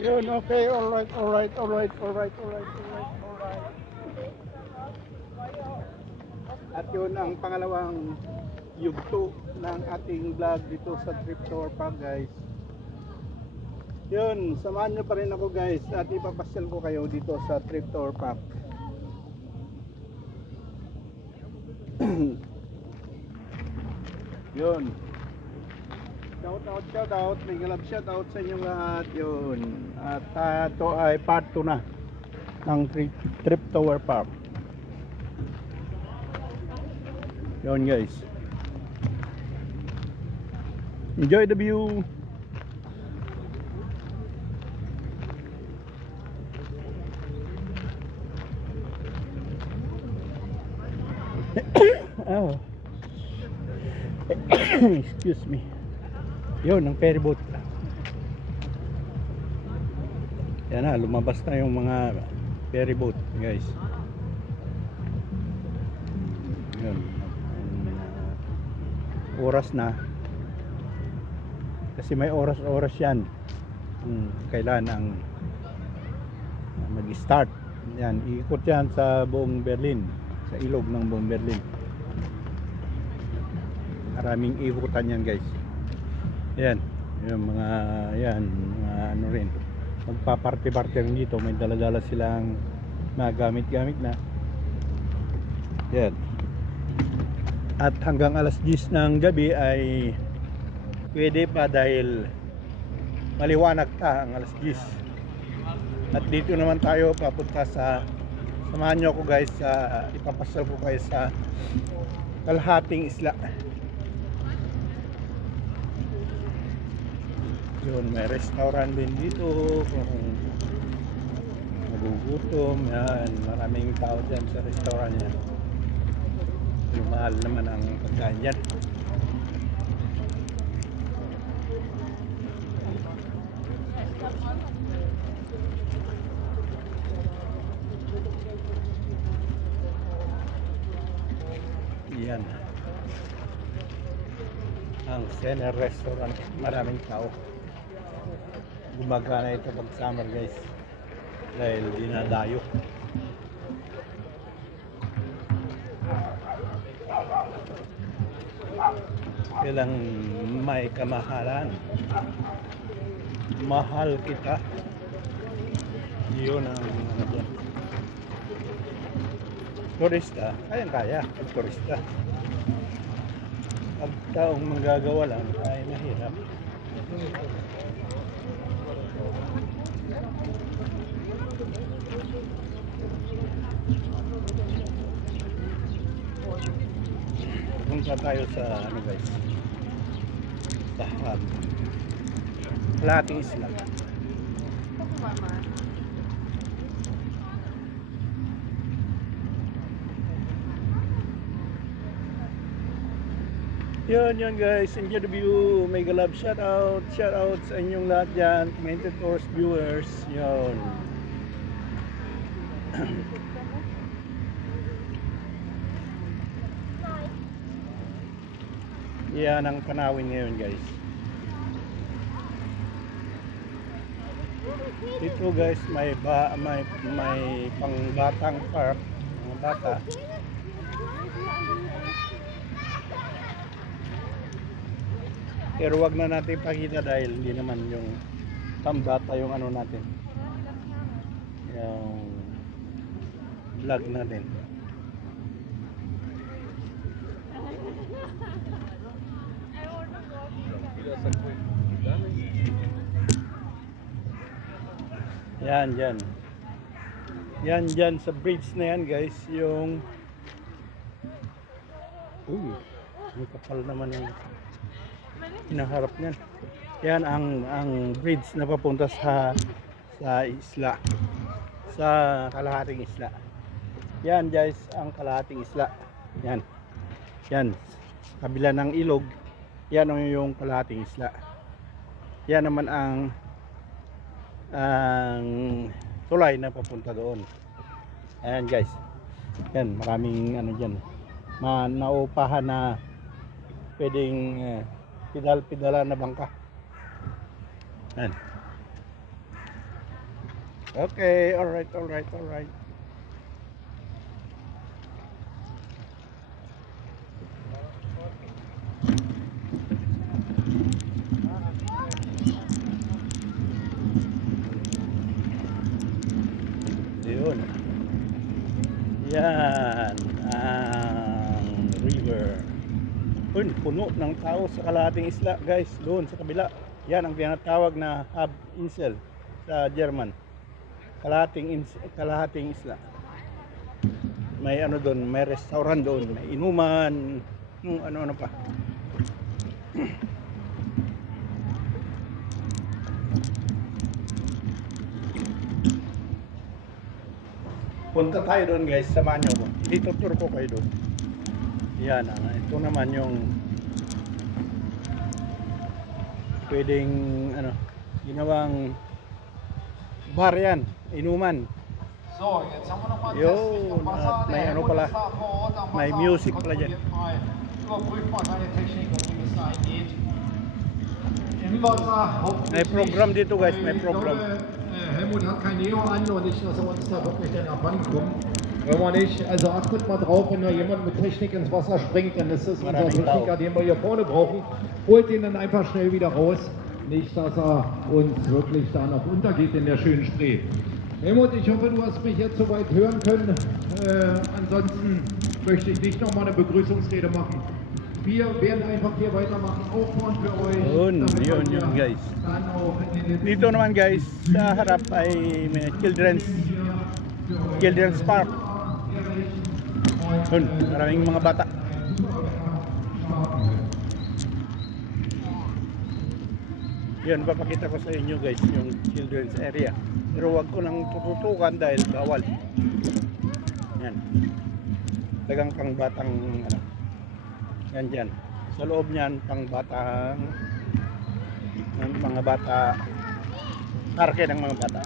Yun, okay, alright, alright, alright, alright, alright, alright, alright. At yun ang pangalawang yugto ng ating vlog dito sa Triptor Park, guys. Yun, samahan nyo pa rin ako, guys, at ipapasyal ko kayo dito sa Triptor Park. Yun. Shout out, may galab shout out sa inyong lahat. Yun. At ito ay part 2 na ng Triptor Park. Yun, guys. Enjoy the view. Oh. Excuse me. Yun, ang ferry boat. Yan na, lumabas na yung mga ferry boat, guys. Yun. Oras na. Kasi may oras-oras yan. Kailan ang mag-start. Yan, iikot yan sa buong Berlin. Sa ilog ng buong Berlin. Maraming ikutan yan, guys. Yan, yung mga ano rin. Magpaparte-parte rin dito, may dala-dala silang mga gamit-gamit na. Yan. At hanggang alas 10 ng gabi ay pwede pa dahil maliwanag pa ang alas 10. At dito naman tayo papunta sa, samahan nyo ako, guys, sa ipapasyal ko kayo sa kalahating isla. Yun, may restaurant din dito kung nagugutom. Yan, maraming tao dyan sa restaurant yan. Yung mahal naman ang pagkain dyan. Yan ang Sener Restaurant, maraming tao. Gumagana ito pag summer, guys, dahil dinadayo. Kailang may kamahalan, mahal kita. Yun ang ano dyan. Turista, kayang-kaya pag turista. Pag taong manggagawa lang ay mahirap. Punta tayo sa ano, guys, Tahab, kalahating isla. Yun guys, enjoy the view. Mega love shout out sa inyong lahat dyan, commented tours, viewers. Yun. Yan ang panawin ngayon, guys. Dito, guys, may pangbatang park, mga bata. Pero wag na natin pakita dahil hindi naman yung pambata yung ano natin, yung vlog natin. Yan dyan sa bridge na yan, guys, yung may kapal naman yung hinaharap niyan. Yan ang bridge na papunta sa isla, sa kalahating isla. Yan, guys, ang kalahating isla. Yan kabila ng ilog. Yan yung kalahating isla. Yan naman ang tulay na papunta doon. Ayan, guys. Yan, maraming ano dyan, naupahan na pwedeng pidala na bangka. Ayan. Okay, alright, alright, alright. Yun. Yan ang river. Yun, puno ng tao sa kalahating isla, guys. Doon sa kabila. Yan ang tinatawag na Hab Insel sa German. Kalahating isla. May ano doon, may restaurant doon, may inuman, ano pa. Punta tayo doon, guys, samahan nyo ko. Ituturo ko kayo doon. Yan, ito naman yung pwedeng ano, ginawang bar yan, inuman. So, jetzt haben wir noch mal Jo, Test Richtung Wasser. may Der ano Helmut pala, ist da vor Ort am may Wasser music und pala dyan. kontrolliert mal, überprüft mal seine Technik und wie es da geht. Im Wasser hoffentlich May program nicht. dito, guys, may Ich program. glaube, Helmut hat kein Neo an und nicht, dass er uns da wirklich dann abhandenkommen. Wenn man nicht, also achtet mal drauf, wenn da jemand mit Technik ins Wasser springt, dann ist das unser Techniker, den wir hier vorne brauchen. Holt den dann einfach schnell wieder raus. Nicht, dass er uns wirklich da noch untergeht in der schönen Spree. Helmut, ich hoffe, du hast mich jetzt soweit hören können. Ansonsten möchte ich nicht nochmal eine Begrüßungsrede machen. Wir werden einfach hier weitermachen, aufbauen für euch. Yun, damit wir guys. dann auch in den Dito naman, guys, sa harap ay may Children's Park. Yun, maraming mga bata. Yun, papakita ko sa inyo, guys, yung children's area. Pero wag ko nang tututukan dahil bawal. Yan. Dagang pang batang ano. Yan dyan. Sa loob niyan, pang batang ng mga bata, parke ng mga bata.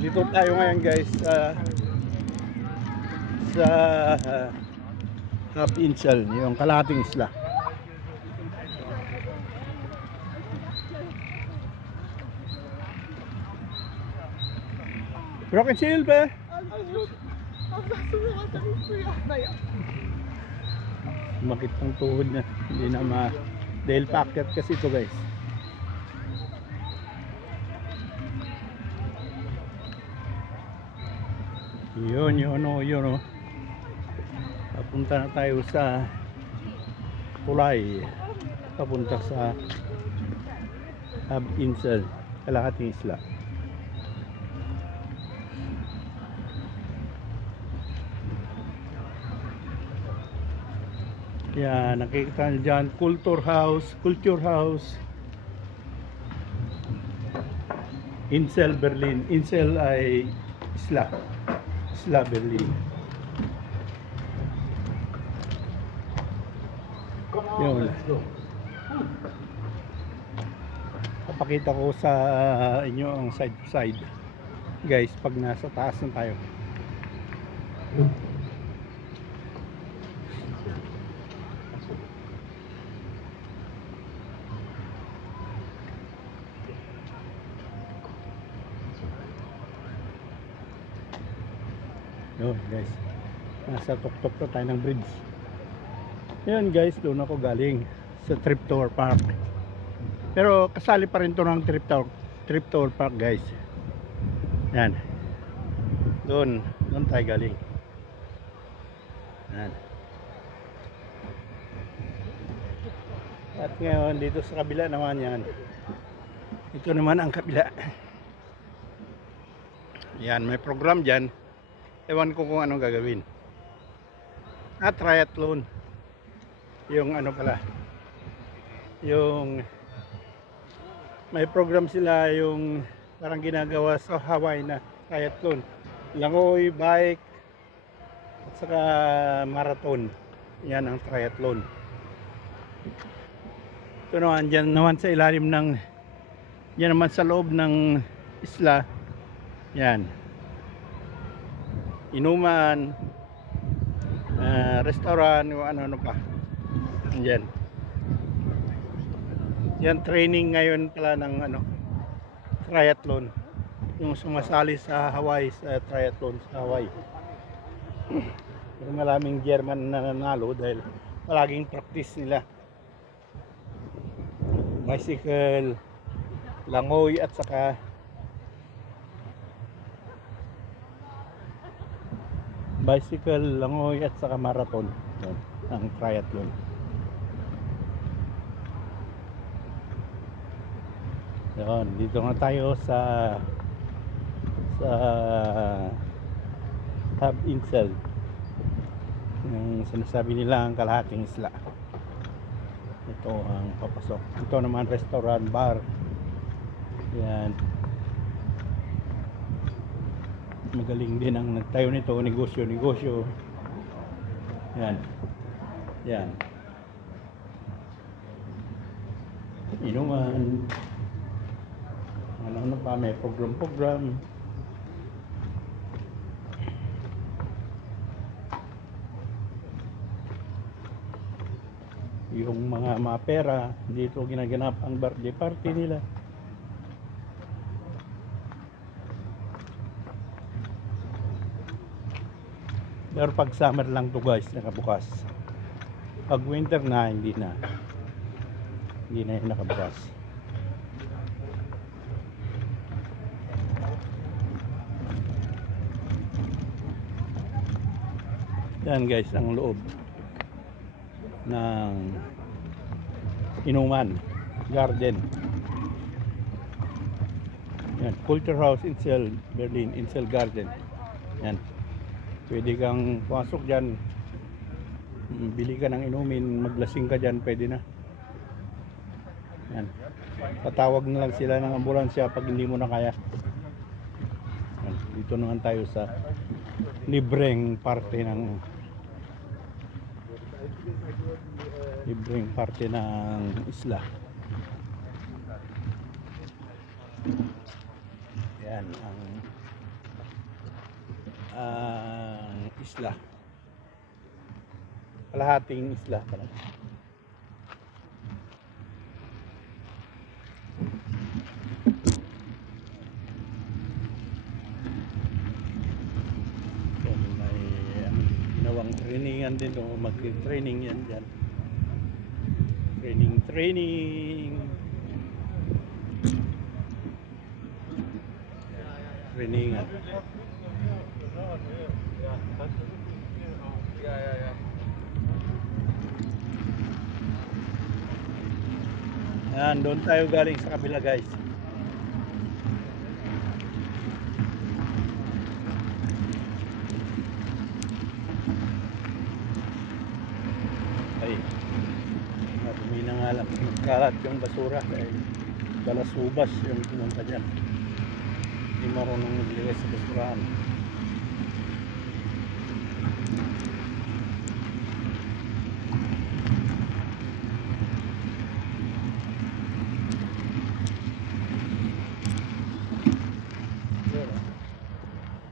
Dito tayo ngayon, guys, sa Hab Insel, yung kalahating isla. Broken Silver. Alles gut. Was sagst du mir, was da nicht früher? Naja. Sumakit ang tuhod niya. Hindi na dahil paakyat kasi ito, guys. Yun. Papunta na tayo sa tulay. Papunta sa Hab Insel, kalahating isla. Yan, nakikita nyo dyan, culture house. Insel, Berlin. Insel ay isla Berlin. Yun. Papakita ko sa inyo ang side to side, guys, pag nasa taas na tayo. Yun, guys, nasa tuktok na tayo ng bridge. Yun, guys, doon ako galing sa Triptower Park. Pero kasali pa rin to ng Triptower Park, guys. Yan. Doon tayo galing. Yan. At ngayon dito sa kabila naman yan. Ito naman ang kabila. Yan, may program dyan. Ewan ko kung anong gagawin. Triathlon. Yung ano pala, yung may program sila, yung parang ginagawa sa Hawaii na triathlon, langoy, bike at saka marathon. Yan ang triathlon. Ito naman, dyan naman sa ilalim ng, yan naman sa loob ng isla, yan, inuman, restaurant, ano pa. Yan. Yan, training ngayon pala ng triathlon. yung sumasali sa Hawaii, sa triathlon sa Hawaii. Pero maraming German na nanalo dahil palaging practice nila. Bicycle, langoy at saka marathon. Yun, ang triathlon. Yun, dito na tayo sa Hab Insel. Yung sinasabi nila ang kalahating isla. Ito ang papasok. Ito naman restaurant, bar. Yan. Magaling din ang nagtayo nito, negosyo. Yan. Yan. Inuman. Ano pa, may program. Yung mga mapera, dito ginaganap ang birthday party nila. Pero pag summer lang to guys, nakabukas. Pag winter na, hindi na yung nakabukas. Yan guys, ang loob ng inuman garden. Yan, Culture House Insel, Berlin, Insel Garden. Yan, pwede kang pasok dyan, bili ka ng inumin, maglasing ka dyan, pwede na. Yan, patawag na lang sila ng ambulansya pag hindi mo na kaya. Yan, dito naman tayo sa libreng parte ng isla. Yan ang isla. Kalahating isla pala. Trainingan din o mag-training yan dyan. Trainingan. Yan, doon tayo galing sa kabila guys. Ay, marumi na nga lang. Kalat yung basura dahil balasubas yung pumunta dyan. Hindi marunong maglilis sa basurahan.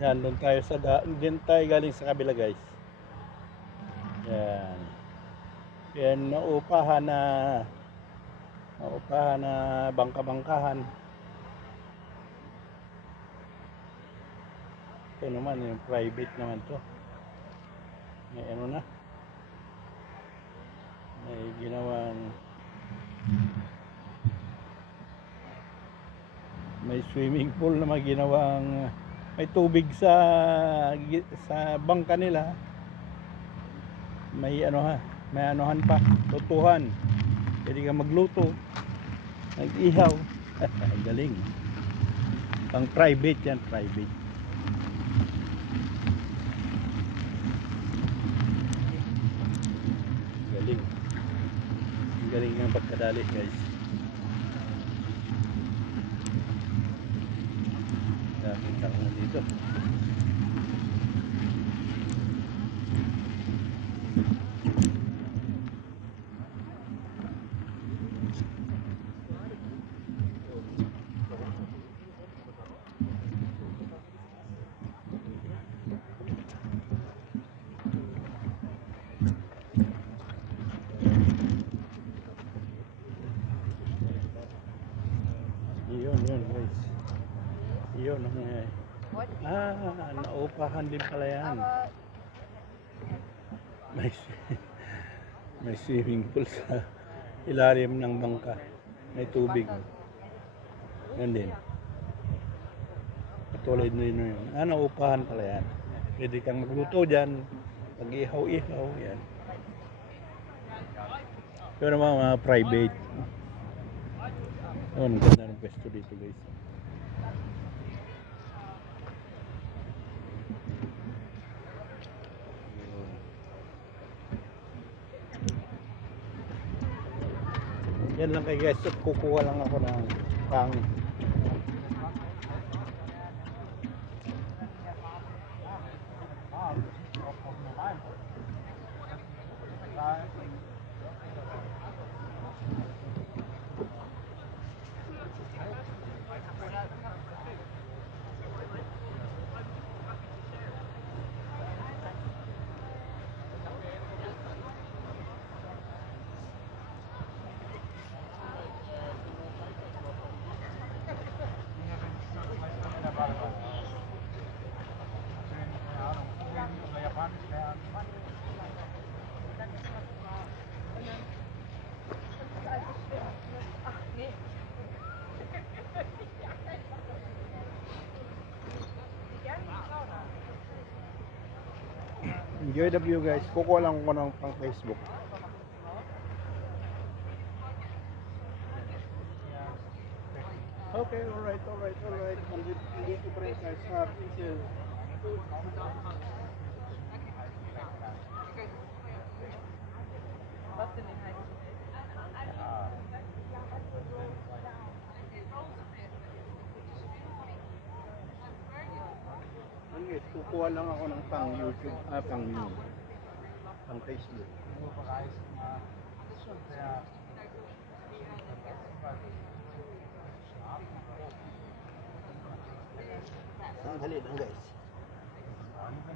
Yan, doon tayo galing sa kabila guys. Yan. Yan, naupahan na bangka-bangkahan. Ito naman, yung private naman to. May ano na. May ginawang may swimming pool na ginawang may tubig sa bangka nila. May may anuhan pa, lutuhan. Pwede ka magluto, nag-ihaw. Galing. Pang private yan, private. Galing. Galing ng pagkadali guys. Daming tao dito. Yun guys. Yun, naupahan din pala yan. May, may swimming pool sa ilalim ng bangka. May tubig. Yan din. Katulad na yun. Naupahan pala yan. Pwede kang magluto dyan. Pag-ihaw-ihaw. Yan. Pero mga private. Ang ganda ng pwesto dito guys. Yan lang kay guys. Kukuha lang ako ng pang. Enjoy the view guys. Kukuha lang ko ng pang Facebook. Okay, alright. Nandito pa rin guys sa Pinsel. Guys, kukuha lang ako ng pang YouTube, pang Facebook. Ang dali lang guys. Alright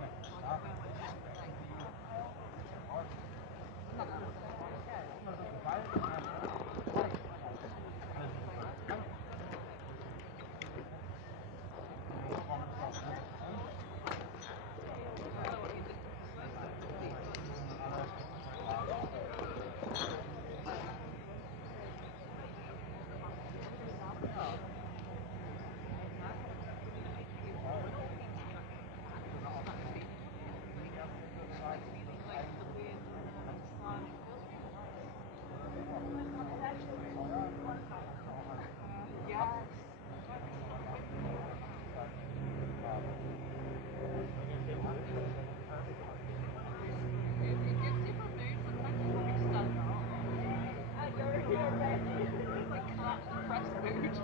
guys.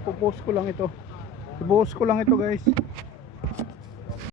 Ipopost ko lang ito. Ipopost ko lang ito guys.